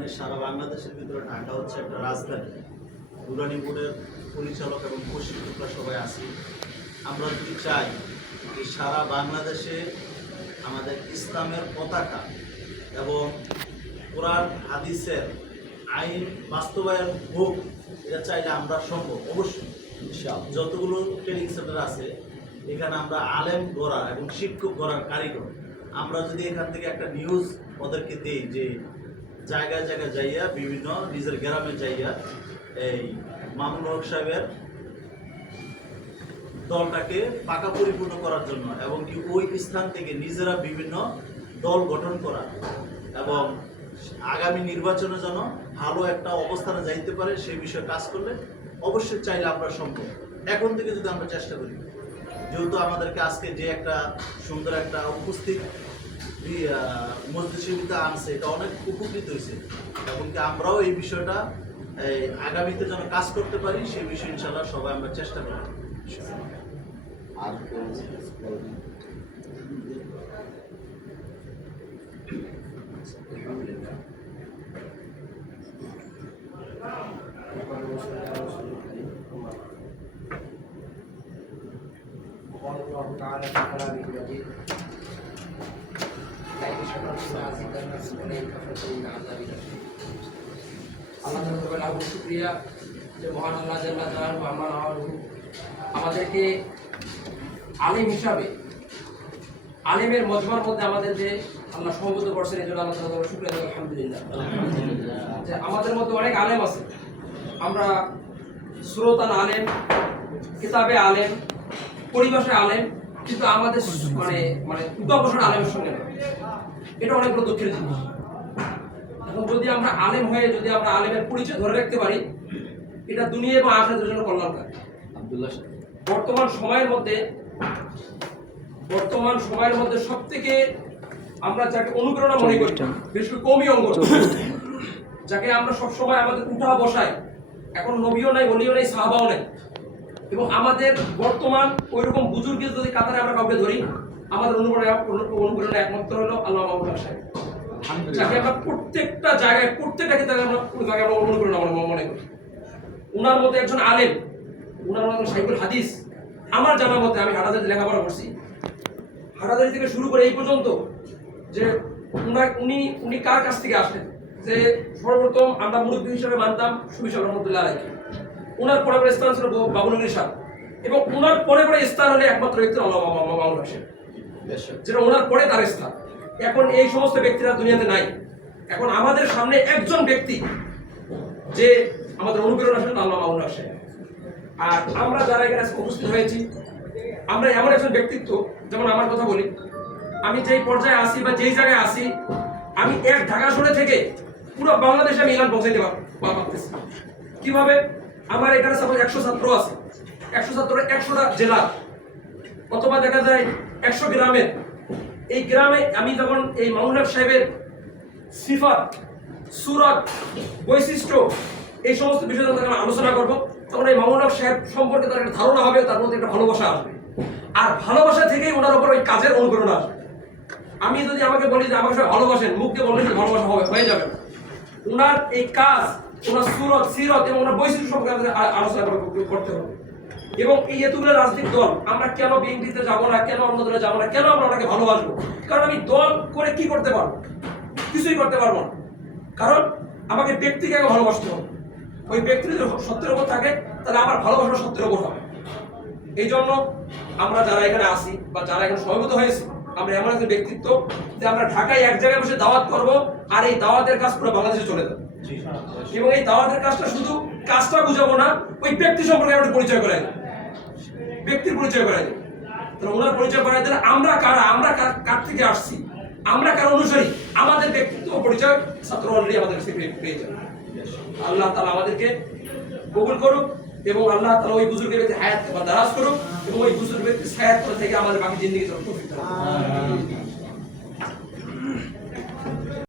জানেন সারা বাংলাদেশের ভিতরে ঢাকা হচ্ছে একটা রাজধানী। দুরানি বোর্ডের পরিচালক এবং প্রশিক্ষকরা সবাই আছি। আমরা যদি চাই যে সারা বাংলাদেশে আমাদের ইসলামের পতাকা এবং কোরআন হাদিসের আইন বাস্তবায়ন হোক, এটা চাইলে আমরা সম্ভব। অবশ্যই যতগুলো ট্রেনিং সেন্টার আছে এখানে আমরা আলেম গড়া এবং শিক্ষক গড়ার কারিগর। আমরা যদি এখান থেকে একটা নিউজ ওদেরকে দিই যে জায়গায় জায়গায় যাইয়া বিভিন্ন নিজের গ্রামে যাইয়া এই মামুনুল হক সাহেবের দলটাকে পাকা পরিপূর্ণ করার জন্য এবং কি ওই স্থান থেকে নিজেরা বিভিন্ন দল গঠন করা এবং আগামী নির্বাচনে যেন ভালো একটা অবস্থানে যাইতে পারে সেই বিষয়ে কাজ করলে অবশ্যই চাইলে আমরা সম্ভব। এখন থেকে যদি আমরা চেষ্টা করি, যেহেতু আমাদেরকে আজকে যে একটা সুন্দর একটা উপস্থিত মসজিদ শিবিরটা আনছে, এটা অনেক উপকৃত হয়েছে এবং কি আমরাও এই বিষয়টা আগামীতে যেন কাজ করতে পারি সেই বিষয়ে ইনশাআল্লাহ সবাই আমরা চেষ্টা করব। আর الله تعالى في كلامه المجيد لئن شكرتم لأزيدنكم ولئن كفرتم إن عذابي لشديد আল্লাহ তাআলা আবু শুকরিয়া যে মহান আল্লাহ জাল্লা জালালহু আমানহু আমাদেরকে আলিম হিসাবে আলিমের মজমার মধ্যে আমাদের যে আল্লাহ সমবেত করছেন, এই জন্য আল্লাহ তাআলা শুকরিয়া জানাই আলহামদুলিল্লাহ। যে আমাদের মধ্যে অনেক আলেম আছে, আমরা সুরতান আলেম, কিতাবে আলেম, পরিবেশে আলেম, কিন্তু আমাদের মানে মানে উপাবসন আলেমের সঙ্গে না। এটা অনেক বড় দুঃখের জিনিস। এখন যদি আমরা আলেম হয়ে যদি আমরা আলেমের পরিচয় ধরে রাখতে পারি, এটা দুনিয়া এবং আখিরাতের জন্য কল্যাণকারী। আব্দুল্লাহ বর্তমান সময়ের মধ্যে সবথেকে আমরা যাকে অনুপ্রেরণা মনে করি, বিশেষ করে কওমি অঙ্গ, যাকে আমরা সব সময় আমাদের উঠা বসাই, এখন নবীও নাই, ওলিও নাই, সাহাবাও নাই, এবং আমাদের বর্তমান ওইরকম বুজুর্গের যদি কাতারে আমরা কাউকে ধরি, আমাদের অনুপ্রেরণা একমাত্র হলো আল্লামা মামুনুল হক সাহেব, যাকে আমরা প্রত্যেকটা জায়গায় প্রত্যেকটা ক্ষেত্রে আমরা অনুপ্রেরণা মনে করি। উনার মতো একজন আলেম, উনার মতো সাইকুল হাদিস, আমার জানার মতে, আমি হাটাজারি লেখাপড়া করছি, হাটাজারি থেকে শুরু করে এই পর্যন্ত যে উনি কার কাছ থেকে আসলেন, যে সর্বপ্রথম আমরা মুরব্বী হিসেবে মানতাম সুবিশা রহমতুল্লাহ আলাইহি, উনার পরে স্থান ছিল বাবুনগরী সাহেব, এবং উনার পরে স্থান হলে একমাত্র ব্যক্তি আল্লামা মামুনুল হক সাহেব, যেটা ওনার পরে তার স্থান। এখন এই সমস্ত ব্যক্তিরা দুনিয়াতে নাই। এখন আমাদের সামনে একজন ব্যক্তি যে আমাদের অনুপ্রেরণা আসলে আল্লামা মামুনুল হক সাহেব। আর আমরা যারা এখানে উপস্থিত হয়েছি, আমরা এমন একজন ব্যক্তিত্ব, যেমন আমার কথা বলি, আমি যেই পর্যায়ে আসি বা যেই জায়গায় আসি, আমি এক ঢাকা শহরে থেকে পুরো বাংলাদেশে আমি এলান পৌঁছাইতে পারতেছি। কিভাবে? আমার এখানে সাপোজ 100 ছাত্র আছে, 100 ছাত্র 100টা জেলা, অথবা দেখা যায় 100 গ্রামের। এই গ্রামে আমি যখন এই মামুনুল হক সাহেবের সিফাত, সুরাত, বৈশিষ্ট্য, এই সমস্ত বিষয় যখন আলোচনা করব, তখন এই মামুনুল হক সাহেব সম্পর্কে তার একটা ধারণা হবে, তার মধ্যে একটা ভালোবাসা আসবে, আর ভালোবাসা থেকেই ওনার উপর ওই কাজের অনুপ্রেরণা আসবে। আমি যদি আমাকে বলি যে আমাকে সবাই ভালোবাসেন, মুখকে বললে যে ভালোবাসা হয়ে যাবে, ওনার এই কাজ, ওনার সুরত, সিরত এবং ওনার বৈশিষ্ট্য সম্পর্কে আলোচনা করতে হবে। এবং এই এতগুলো রাজনৈতিক দল, আমরা কেন বিএনপিতে যাবো না, কেন অন্য দলে যাবো না, কেন আমরা ওনাকে ভালোবাসবো? কারণ আমি দল করে কি করতে পারবো? কিছুই করতে পারবো না। কারণ আমাকে ব্যক্তিকে আগে ভালোবাসতে হবে। ওই ব্যক্তি যদি সত্যের উপর থাকে, তাহলে আমার ভালোবাসা সত্যের উপর হবে। এই জন্য আমরা যারা এখানে আসি বা যারা এখানে সমবেত হয়েছি, আমরা এমন একটা ব্যক্তিত্ব যে আমরা ঢাকায় এক জায়গায় বসে দাওয়াত করব, আর এই দাওয়াতের কাজ পুরো বাংলাদেশে চলে যাবে। এবং এই দাওয়াতের কাজটা শুধু কাজটা বুঝাবো না, ওই ব্যক্তি সম্পর্কে আমরা পরিচয় করাই দেব, ব্যক্তির পরিচয় করাই দেব। তাহলে ওনার পরিচয় করাই দিলে আমরা কারা, আমরা কার থেকে আসছি, আমরা কার অনুসারী, আমাদের ব্যক্তিত্ব পরিচয় ছাত্র অলরেডি আমাদের কাছে পেয়ে যাবে। আল্লাহ তাআলা আমাদেরকে কবুল করুক, এবং আল্লাহ তাআলা ওই বুজুর্গের ব্যক্তি হায়াত দারাজ করুক, এবং ওই বুজুর্গ ব্যক্তি হায়াত থেকে আমাদের বাকি জিন্দেগি চলতে